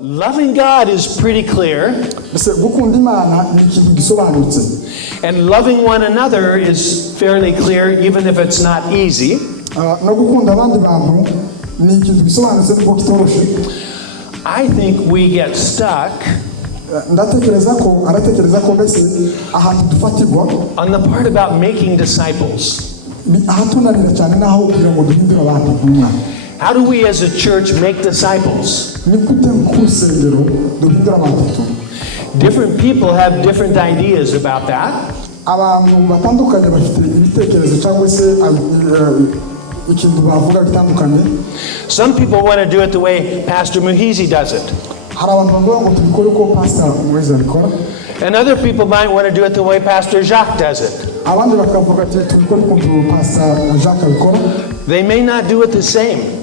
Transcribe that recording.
Loving God is pretty clear. And loving one another is fairly clear, even if it's not easy. I think we get stuck on the part about making disciples. How do we as a church make disciples? Different people have different ideas about that. Some people want to do it the way Pastor Muhizi does it. And other people might want to do it the way Pastor Jacques does it. They may not do it the same.